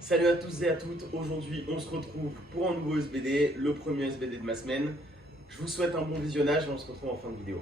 Salut à tous et à toutes, aujourd'hui on se retrouve pour un nouveau SBD, le premier SBD de ma semaine. Je vous souhaite un bon visionnage et on se retrouve en fin de vidéo.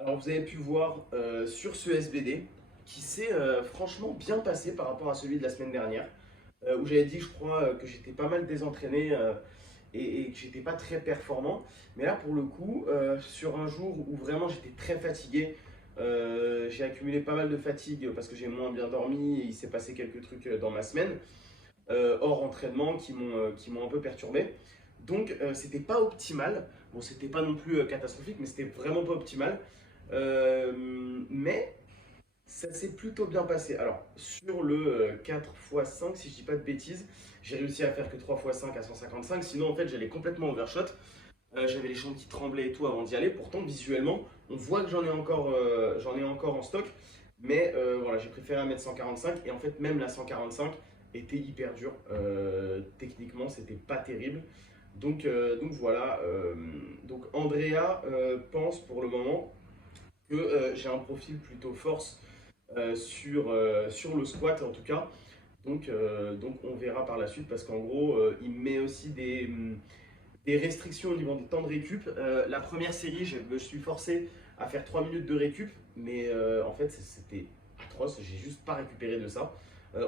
Alors vous avez pu voir sur ce SBD qui s'est franchement bien passé par rapport à celui de la semaine dernière, où j'avais dit, je crois, que j'étais pas mal désentraîné et que j'étais pas très performant. Mais là, pour le coup, sur un jour où vraiment j'étais très fatigué, j'ai accumulé pas mal de fatigue parce que j'ai moins bien dormi et il s'est passé quelques trucs dans ma semaine, hors entraînement, qui m'ont un peu perturbé. Donc, c'était pas optimal. Bon, c'était pas non plus catastrophique, mais c'était vraiment pas optimal. Mais ça s'est plutôt bien passé. Alors, sur le 4 x 5, si je dis pas de bêtises, j'ai réussi à faire que 3 x 5 à 155. Sinon, en fait, j'allais complètement overshot. J'avais les jambes qui tremblaient et tout avant d'y aller. Pourtant, visuellement, on voit que j'en ai encore en stock. Mais voilà, j'ai préféré mettre 145. Et en fait, même la 145 était hyper dure. Techniquement, c'était pas terrible. Donc voilà. Donc Andrea pense pour le moment que j'ai un profil plutôt force sur le squat en tout cas. Donc on verra par la suite parce qu'en gros, il met aussi des restrictions au niveau des temps de récup. La première série, je me suis forcé à faire 3 minutes de récup, mais en fait c'était atroce, j'ai juste pas récupéré de ça.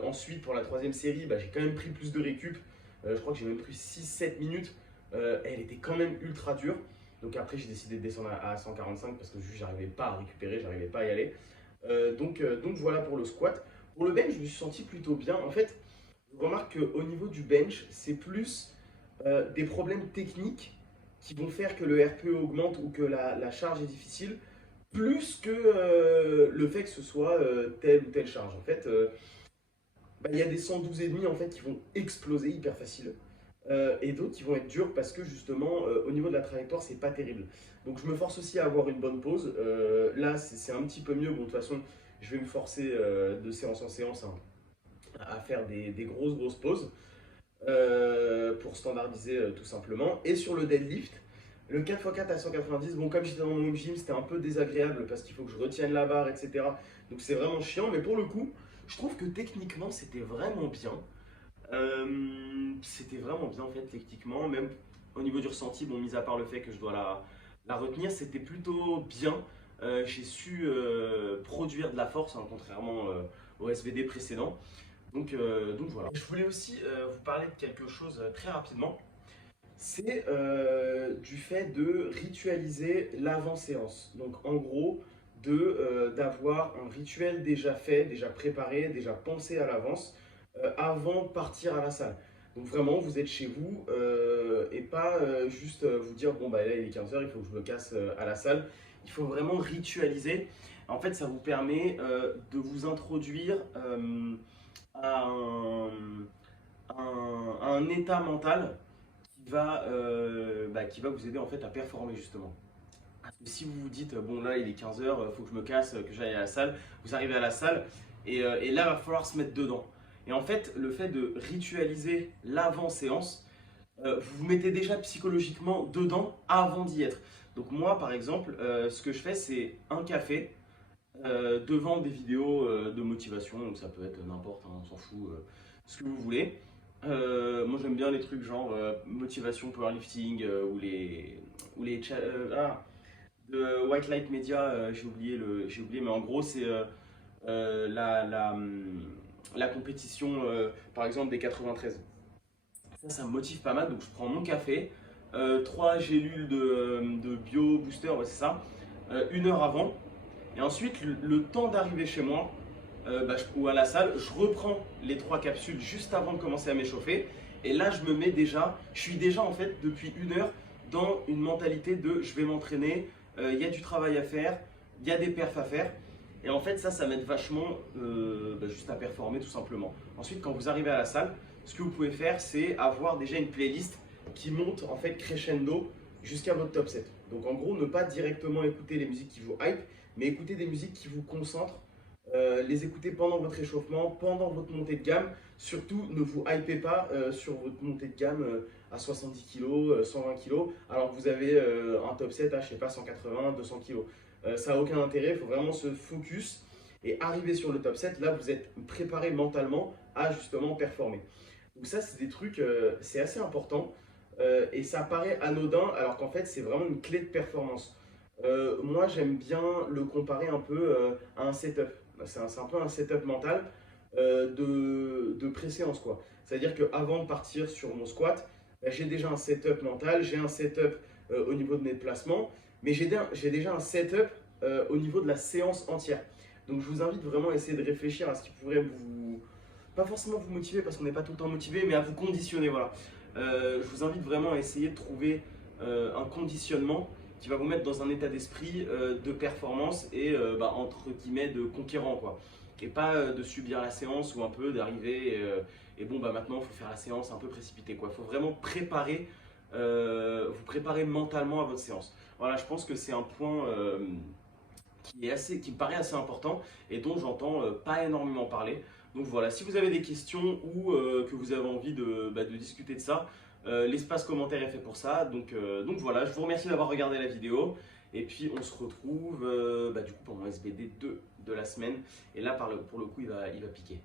Ensuite, pour la troisième série, bah, j'ai quand même pris plus de récup. Je crois que j'ai même pris 6-7 minutes. Elle était quand même ultra dure. Donc après, j'ai décidé de descendre à 145 parce que juste j'arrivais pas à récupérer, j'arrivais pas à y aller. Donc voilà pour le squat. Pour le bench, je me suis senti plutôt bien. En fait, je remarque qu'au niveau du bench, c'est plus des problèmes techniques qui vont faire que le RPE augmente ou que la charge est difficile, plus que le fait que ce soit telle ou telle charge. En fait, bah, il y a des 112,5 en fait qui vont exploser hyper facile. Et d'autres qui vont être durs parce que justement au niveau de la trajectoire c'est pas terrible. Donc je me force aussi à avoir une bonne pause. Là c'est un petit peu mieux. Bon de toute façon je vais me forcer de séance en séance hein, à faire des grosses pauses pour standardiser tout simplement. Et sur le deadlift, le 4x4 à 190, bon comme j'étais dans mon home gym c'était un peu désagréable parce qu'il faut que je retienne la barre etc. Donc c'est vraiment chiant mais pour le coup je trouve que techniquement c'était vraiment bien. C'était vraiment bien en fait techniquement, même au niveau du ressenti, bon, mis à part le fait que je dois la retenir, c'était plutôt bien. J'ai su produire de la force, hein, contrairement au SVD précédent. Donc voilà. Je voulais aussi vous parler de quelque chose très rapidement. C'est du fait de ritualiser l'avant-séance. Donc en gros, d'avoir un rituel déjà fait, déjà préparé, déjà pensé à l'avance avant de partir à la salle. Donc vraiment, vous êtes chez vous et pas juste vous dire, bon, bah là, il est 15h, il faut que je me casse à la salle. Il faut vraiment ritualiser. En fait, ça vous permet de vous introduire à un état mental qui va vous aider en fait à performer justement. Parce que si vous vous dites, bon là il est 15h, il faut que je me casse, que j'aille à la salle, vous arrivez à la salle et là il va falloir se mettre dedans. Et en fait, le fait de ritualiser l'avant-séance, vous vous mettez déjà psychologiquement dedans avant d'y être. Donc moi par exemple, ce que je fais c'est un café devant des vidéos de motivation, donc ça peut être n'importe, hein, on s'en fout, ce que vous voulez. Moi j'aime bien les trucs genre motivation powerlifting de White Light Media, j'ai oublié, mais en gros c'est la compétition par exemple des 93. Ça me motive pas mal, donc je prends mon café, 3 gélules de bio booster, ouais, c'est ça, 1 heure avant. Et ensuite, le temps d'arriver chez moi ou à la salle, je reprends les 3 capsules juste avant de commencer à m'échauffer. Et là, je suis déjà en fait depuis 1 heure dans une mentalité de je vais m'entraîner, il y a du travail à faire, il y a des perfs à faire. Et en fait, ça m'aide vachement juste à performer tout simplement. Ensuite, quand vous arrivez à la salle, ce que vous pouvez faire, c'est avoir déjà une playlist qui monte en fait crescendo jusqu'à votre top 7. Donc en gros, ne pas directement écouter les musiques qui vous hype, mais écouter des musiques qui vous concentrent, les écouter pendant votre échauffement, pendant votre montée de gamme. Surtout, ne vous hypez pas sur votre montée de gamme à 70 kg, 120 kg, alors que vous avez un top 7 à, je sais pas, 180, 200 kg. Ça n'a aucun intérêt, il faut vraiment se focus et arriver sur le top 7. Là, vous êtes préparé mentalement à justement performer. Donc ça, c'est des trucs, c'est assez important et ça paraît anodin alors qu'en fait, c'est vraiment une clé de performance. Moi, j'aime bien le comparer un peu à un setup. C'est un peu un setup mental de pré-séance, quoi. C'est-à-dire qu'avant de partir sur mon squat, bah, j'ai déjà un setup mental, j'ai un setup au niveau de mes placements, mais j'ai déjà un setup au niveau de la séance entière. Donc, je vous invite vraiment à essayer de réfléchir à ce qui pourrait vous, pas forcément vous motiver parce qu'on n'est pas tout le temps motivé, mais à vous conditionner, voilà. Je vous invite vraiment à essayer de trouver un conditionnement qui va vous mettre dans un état d'esprit de performance et bah, entre guillemets de conquérant, quoi. Et pas de subir la séance ou un peu d'arriver et bon bah maintenant il faut faire la séance un peu précipitée, quoi. Il faut vraiment préparer, vous préparer mentalement à votre séance. Voilà, je pense que c'est un point qui me paraît assez important et dont j'entends pas énormément parler. Donc voilà, si vous avez des questions ou que vous avez envie de discuter de ça, l'espace commentaire est fait pour ça. Donc voilà, je vous remercie d'avoir regardé la vidéo. Et puis on se retrouve du coup pour mon SBD 2 de la semaine. Et là pour le coup il va piquer.